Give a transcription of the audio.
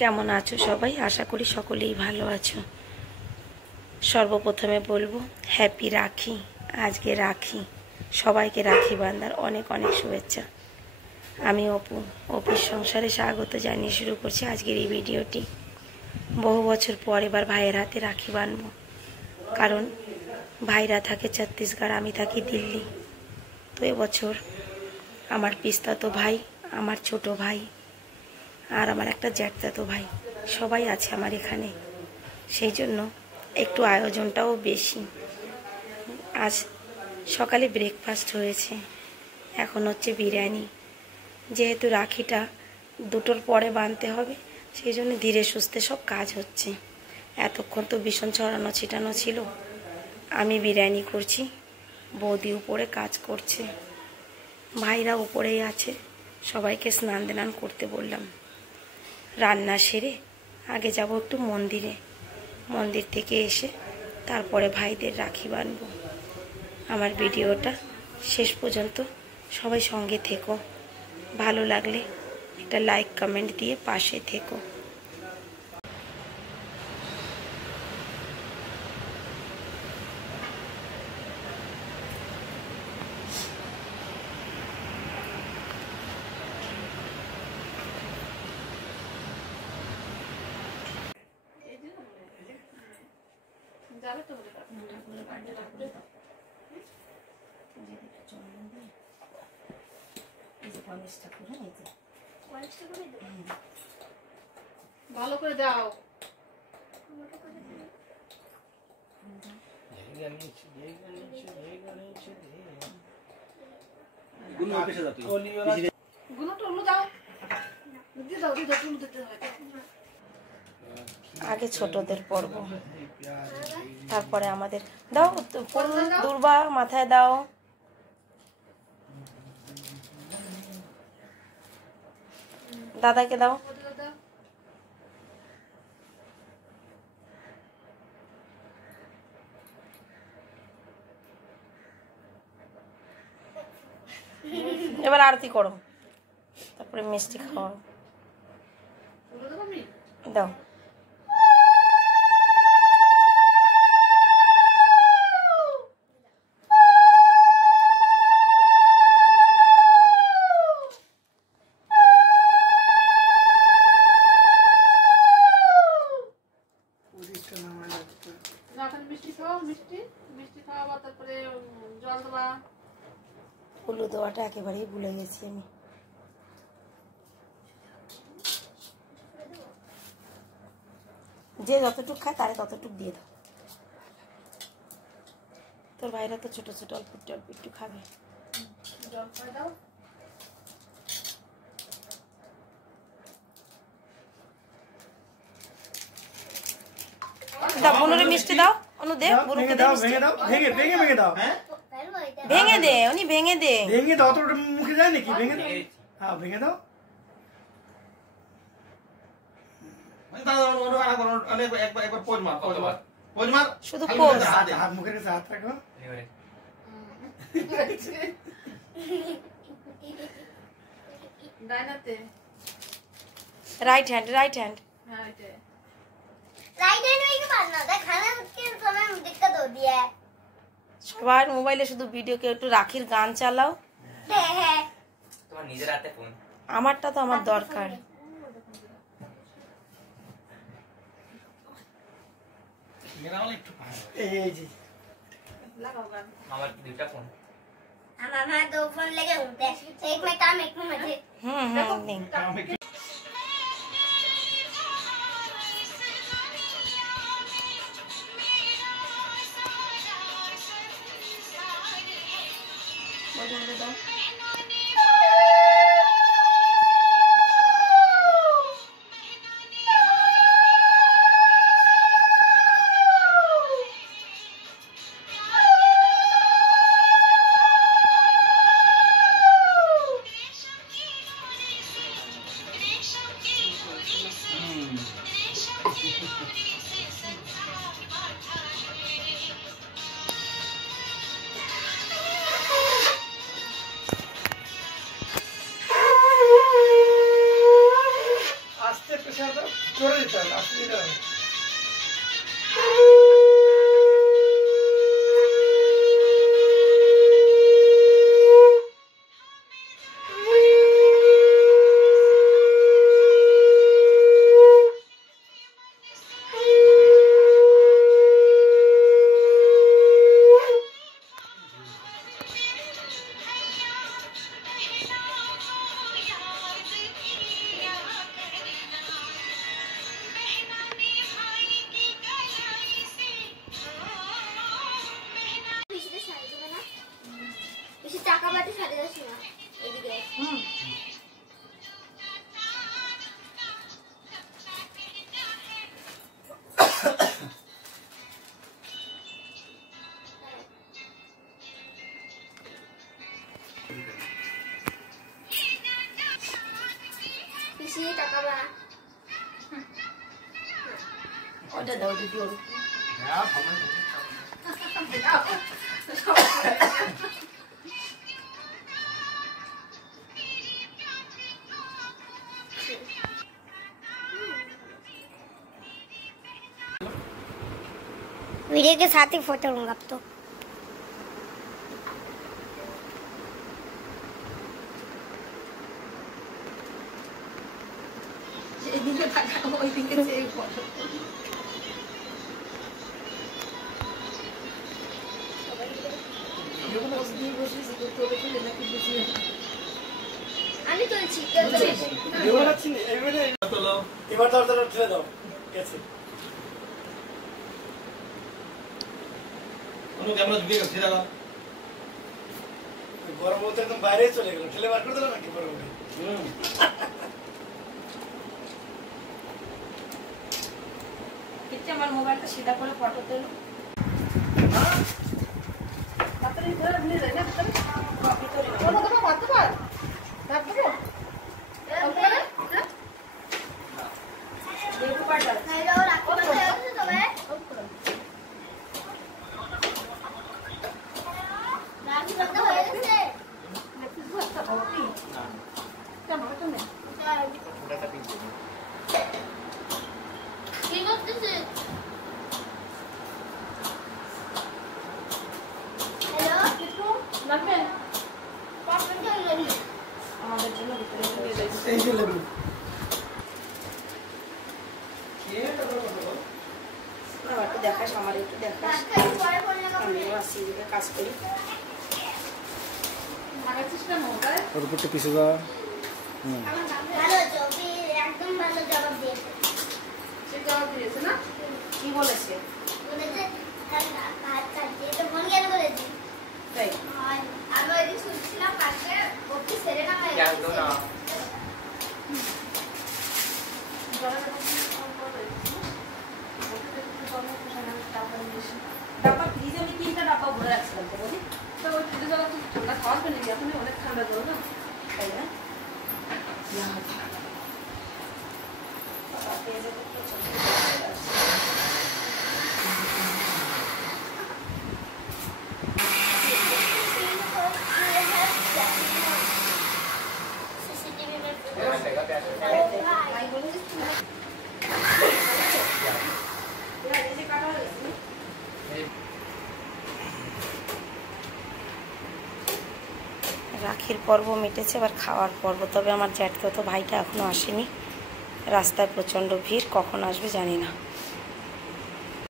কেমন আছো সবাই? আশা করি সকলেই ভালো আছো। সর্বপ্রথমে বলবো হ্যাপি রাখি। আজকে রাখি, সবাইকে রাখি বান্ধার অনেক অনেক শুভেচ্ছা। আমি অপুর সংসারে স্বাগত জানিয়ে শুরু করছি আজকের এই ভিডিওটি। বহু বছর পর এবার ভাইয়ের হাতে রাখি বাঁধবো, কারণ ভাইরা থাকে ছত্তিশগড়, আমি থাকি দিল্লি। তো এবছর আমার পিস্তাতো ভাই, আমার ছোট ভাই আর আমার একটা জ্যাঠাতো ভাই সবাই আছে আমার এখানে, সেই জন্য একটু আয়োজনটাও বেশি। আজ সকালে ব্রেকফাস্ট হয়েছে, এখন হচ্ছে বিরিয়ানি। যেহেতু রাখিটা 2টোর পরে বাঁধতে হবে, সেই জন্য ধীরে সুস্থে সব কাজ হচ্ছে। এতক্ষণ তো ভীষণ ছড়ানো ছিটানো ছিল। আমি বিরিয়ানি করছি, বৌদি উপরে কাজ করছে, ভাইরা উপরেই আছে। সবাইকে স্নান দান করতে বললাম। রান্না সেরে আগে যাব একটু মন্দিরে, মন্দির থেকে এসে তারপরে ভাইদের রাখি বাঁধব। আমার ভিডিওটা শেষ পর্যন্ত সবাই সঙ্গে থেকো, ভালো লাগলে একটা লাইক কমেন্ট দিয়ে পাশে থেকো। ভালো করে দাও। আগে ছোটদের পর্ব, তারপরে আমাদের। দাও ফুল, দুর্বা মাথায় দাও। দাদাকে দাও। এবার আরতি করো, তারপরে মিষ্টি খাওয়াও। দাও। ফুলু দেওয়াটা একেবারেই ভুলে গেছি আমি। যে যতটুক খায় তারে ততটুক দিয়ে দাও। তোর ভাইরা তো ছোট ছোট অল্প অল্প একটু খাবে। দাও বনুরে মিষ্টি দাও। অনু দে, বুড়ুকে দে মিষ্টি। ভেঙে ভেঙে ভেঙে দাও। ভেঙে দে, উনি ভেঙে দে। ভেঙে দাও, তো মুখে যায় নাকি? ভেঙে দাও। হ্যাঁ ভেঙে দাও। শুধু পোজ। হাত মুখের কাছে হাত রাখো। Right hand, right hand. Right hand में क्यों मारना होता है? खाना के समय में दिक्कत होती है। সবার মোবাইলে শুধু ভিডিও, কেউ একটু রাখির গান চালাও। তোমার নিজের হাতে ফোন। আমারটা তো আমার দরকার। এই যে আমার কি দুইটা ফোন? हमारा 2 फोन लेके घूमते हैं, एक में काम एक में मजे। नहीं। করে দিতে হবে, আসতে দিতে হবে। বেশি টাকা বাড়তে সাড়ে 10 না এদিকে বেশি টাকা বা অর্ডার দাও দিদি ওর वीडियो के साथ ही फोटो लूंगा अब तो এদিকে তাকাও ওইদিকে চেয়ে ফটো আমি চলছি এবার আছি না, এবার ধর ধর ঠেলে দাও, গেছে। গরম হতে একদম বাইরে চলে গেল, ঠেলে বার করে দিল নাকি গরমে? কিচ্ছে আমার মোবাইলটা সিধা করে ফটো তোলো তাড়াতাড়ি ধরে নিয়ে যাই না কপি করে ওটা তো মারতে পার রাখবো দেখো পাটা হ্যালো রাখো তো তবে রাখি করতে হয়ে গেছে কপি কেমন তুমি কি করতেছে হ্যালো একটু লাগবে পাঁচ মিনিট হয়ে গেল আমাদের জন্য ভিতরে নিয়ে যাই এই যে লেবু। না একটু দেখাস আমার একটু দেখাস পরে ফোন লাগাবো আমিও আসি এদিকে কাজ করি লাগাচ্ছিস না মোবাইল ওর উপরটা পিছু দাও। ভালো জবি একদম ভালো জবাব দিয়েছে সে জবাব দিয়েছে না কি বলেছে বলেছে হাত কাটছে তো ফোন কেন করেছি তাই আমি ওই দিন শুনছিলাম পাশে ওকে ছেড়ে না হয়ে क्या दो ना ডাব্বা ফ্রিজে আমি 3টা ডাব্বা ভরে রাখছিলাম তো বলি তো ওই ফ্রিজে যখন তুমি ঠান্ডা খাওয়ার জন্য এখন অনেক ঠান্ডা জল না তাই না सीसीटीवी में ভাই বলেছিস তুমি এই যে কাটা হয়ে গেছে রাখির পর্ব মিটেছে, এবার খাওয়ার পর্ব। তবে আমার জ্যাঠতো তো ভাইটা এখনো আসেনি, রাস্তায় প্রচণ্ড ভিড়, কখন আসবে জানি না।